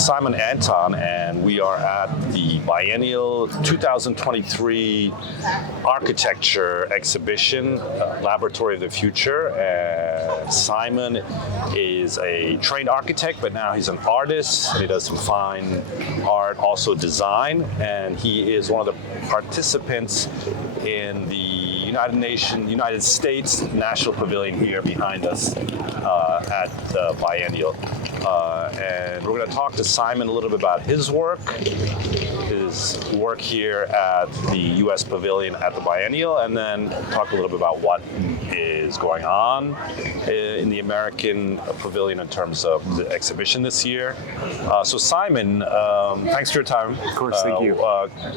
Simon Anton, and we are at the Biennial 2023 Architecture Exhibition, Laboratory of the Future. Simon is a trained architect, but now he's an artist, and he does some fine art, also design, and he is one of the participants in the United States National Pavilion here behind us at the Biennial. And we're going to talk to Simon a little bit about his work here at the U.S. Pavilion at the Biennial, and then talk a little bit about what is going on in the American Pavilion in terms of the exhibition this year. So Simon, thanks for your time. Of course, thank you.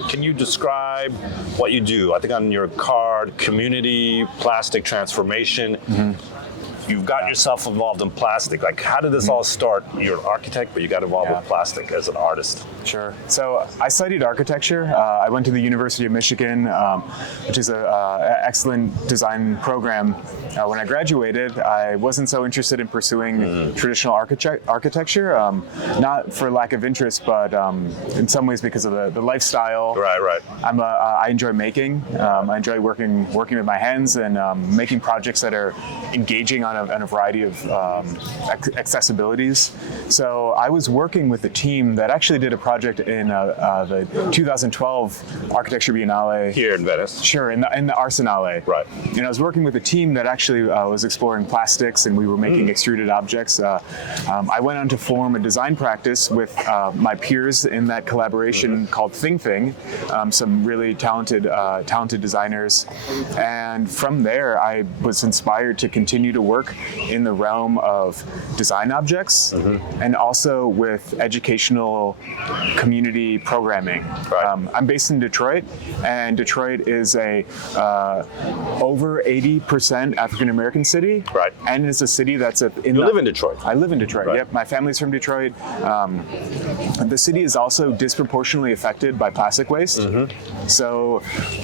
Can you describe what you do? I think on your card, community, plastic transformation. Mm-hmm. You've got yourself involved in plastic. Like, how did this all start? You're an architect, but you got involved with plastic as an artist. Sure. So I studied architecture. I went to the University of Michigan, which is an excellent design program. When I graduated, I wasn't so interested in pursuing traditional architecture, not for lack of interest, but in some ways because of the lifestyle. Right. I enjoy making. I enjoy working with my hands and making projects that are engaging on a variety of accessibilities. So I was working with a team that actually did a project in the 2012 Architecture Biennale. Here in Venice. Sure, in the Arsenale. Right. And I was working with a team that actually was exploring plastics, and we were making extruded objects. I went on to form a design practice with my peers in that collaboration called Thing, some really talented designers. And from there, I was inspired to continue to work in the realm of design objects and also with educational community programming. Right. I'm based in Detroit, and Detroit is a over 80% African American city. Right. And it's a city that's You live in Detroit? I live in Detroit. Right. Yep. My family's from Detroit. The city is also disproportionately affected by plastic waste. So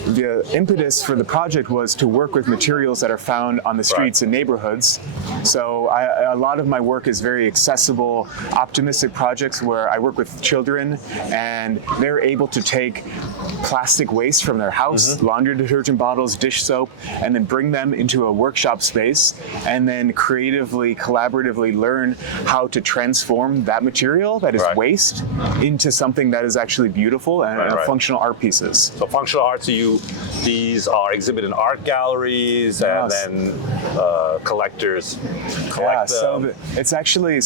the impetus for the project was to work with materials that are found on the streets and neighborhoods. So a lot of my work is very accessible, optimistic projects where I work with children, and they're able to take plastic waste from their house, laundry detergent bottles, dish soap, and then bring them into a workshop space, and then creatively, collaboratively learn how to transform that material that is waste into something that is actually beautiful and functional art pieces. So functional art to you, these are exhibited in art galleries, and then collectors collect them. So it's actually,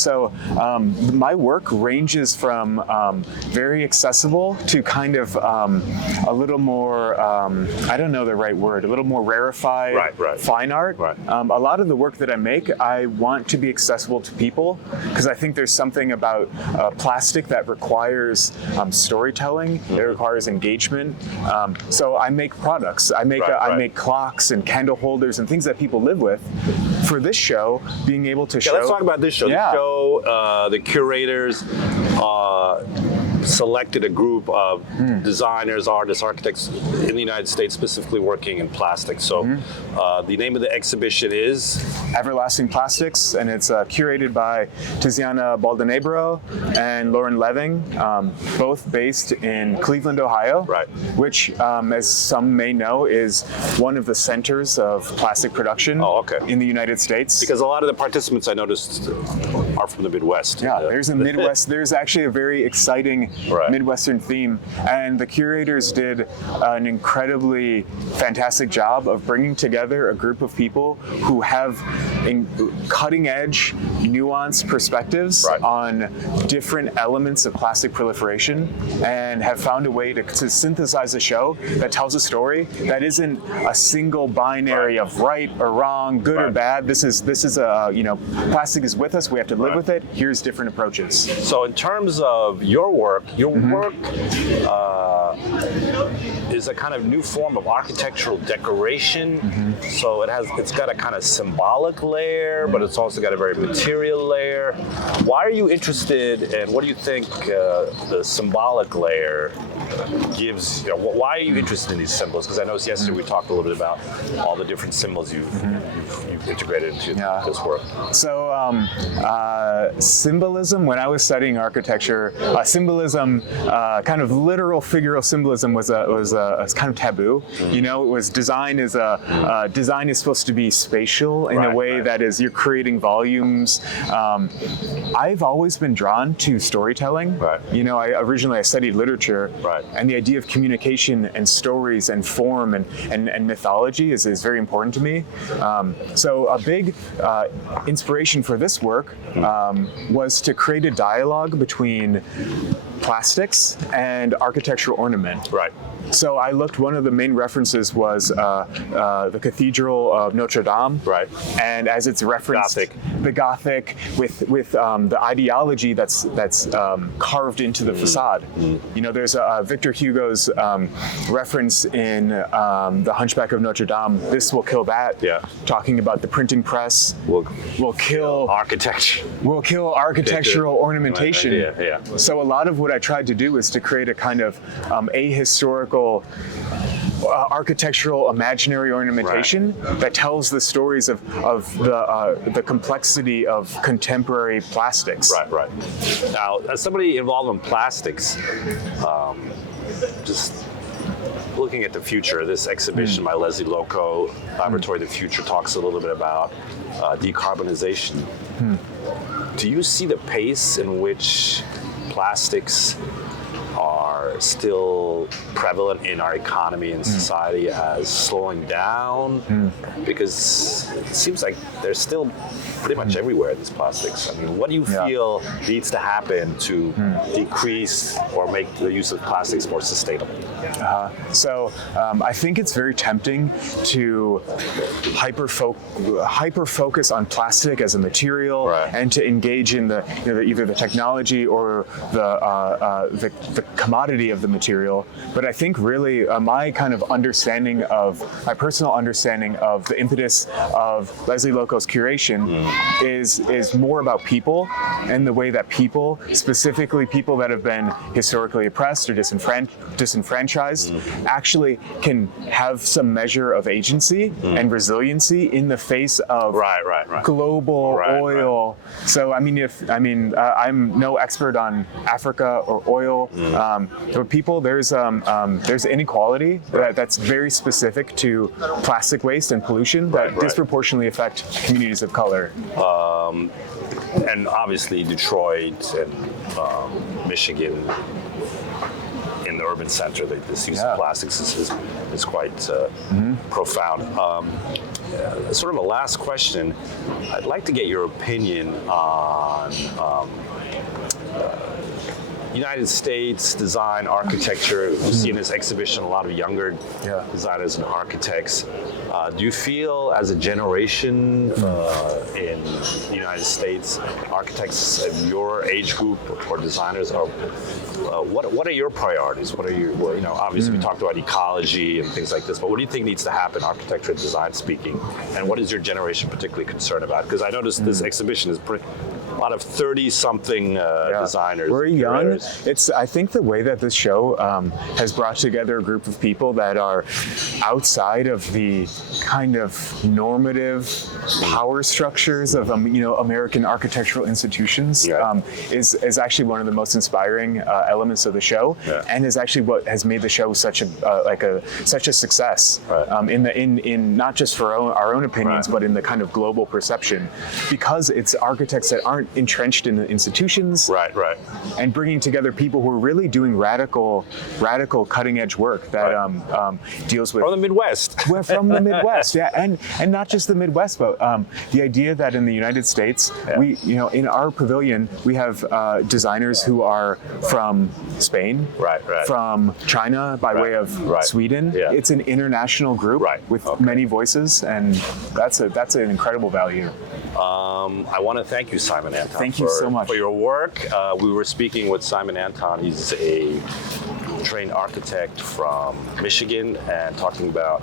my work ranges from very accessible to kind of a little more, I don't know the right word, a little more rarefied fine art. Right. A lot of the work that I make, I want to be accessible to people, because I think there's something about plastic that requires storytelling, it requires engagement. So I make products. I make clocks and candle holders and things that people live with. For this show, being able to show... Let's talk about this show. Yeah. The show, the curators selected a group of designers, artists, architects in the United States, specifically working in plastics. So the name of the exhibition is? Everlasting Plastics, and it's curated by Tizziana Baldenebro and Lauren Leving, both based in Cleveland, Ohio, which, as some may know, is one of the centers of plastic production in the United States. Because a lot of the participants I noticed are from the Midwest. Yeah, there's a Midwest, there's actually a very exciting Midwestern theme, and the curators did an incredibly fantastic job of bringing together a group of people who have cutting-edge, nuanced perspectives on different elements of plastic proliferation, and have found a way to synthesize a show that tells a story that isn't a single binary of right or wrong, good or bad. This is a, plastic is with us, we have to live with it, here's different approaches. So in terms of your work is a kind of new form of architectural decoration. So it's got a kind of symbolic layer, but it's also got a very material layer. Why are you interested, and what do you think the symbolic layer gives? Why are you interested in these symbols? Because I know yesterday we talked a little bit about all the different symbols you've integrated into this work. So symbolism, when I was studying architecture, symbolism, kind of literal figural symbolism was kind of taboo. It was design is supposed to be spatial in a way that is, you're creating volumes. I've always been drawn to storytelling. Originally I studied literature, and the idea of communication and stories and form and mythology is very important to me. So a big inspiration for this work was to create a dialogue between plastics and architectural ornament. So I looked, one of the main references was the Cathedral of Notre Dame. And as it's referenced, the Gothic with the ideology that's carved into the facade. There's Victor Hugo's reference in The Hunchback of Notre Dame, this will kill that, talking about the printing press will kill architecture. Will kill architectural ornamentation. So a lot of what I tried to do is to create a kind of ahistorical architectural imaginary ornamentation that tells the stories of the complexity of contemporary plastics. Now, as somebody involved in plastics, just looking at the future, this exhibition by Leslie Loco, Laboratory of the Future, talks a little bit about decarbonization. Do you see the pace in which plastics are still prevalent in our economy and society as slowing down? Because it seems like they're still pretty much everywhere, these plastics. I mean, what do you feel needs to happen to decrease or make the use of plastics more sustainable? So I think it's very tempting to hyper focus on plastic as a material and to engage in either the technology or the commodity of the material. But I think really my personal understanding of the impetus of Leslie Loco's curation is more about people and the way that people, specifically people that have been historically oppressed or disenfranchised, actually can have some measure of agency and resiliency in the face of global oil. So I'm no expert on Africa or oil. For people, there's inequality that's very specific to plastic waste and pollution that disproportionately affect communities of color. And obviously Detroit and Michigan, in the urban center, this use of plastics is quite profound. Sort of a last question, I'd like to get your opinion on United States design, architecture. We see in this exhibition a lot of younger designers and architects. Do you feel, as a generation in the United States, architects of your age group or designers are what are your priorities? What are your, obviously we talked about ecology and things like this, but what do you think needs to happen, architecture and design speaking? And what is your generation particularly concerned about? Because I noticed this exhibition is a lot of 30-something designers. We're young. I think the way that this show has brought together a group of people that are outside of the kind of normative power structures of American architectural institutions is actually one of the most inspiring elements of the show, and is actually what has made the show such a success in not just for our own opinions, but in the kind of global perception, because it's architects that aren't entrenched in the institutions, and bringing together people who are really doing radical cutting edge work that deals with from the Midwest. We're from the Midwest, and not just the Midwest, but the idea that in the United States, we in our pavilion we have designers who are from Spain, from China by way of Sweden. It's an international group with many voices, and that's an incredible value. I want to thank you, Simon Anton. Thank you so much for your work. We were speaking with Simon Anton. He's a trained architect from Michigan and talking about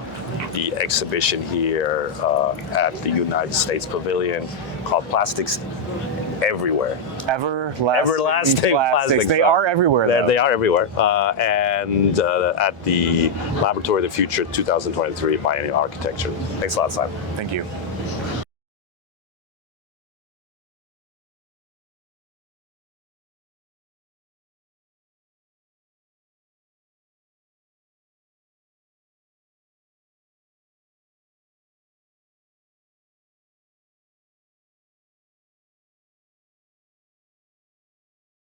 the exhibition here at the United States Pavilion called Plastics Everywhere. Everlasting plastics. They are everywhere. They are everywhere. And at the Laboratory of the Future 2023 Biennial Architecture. Thanks a lot, Simon. Thank you.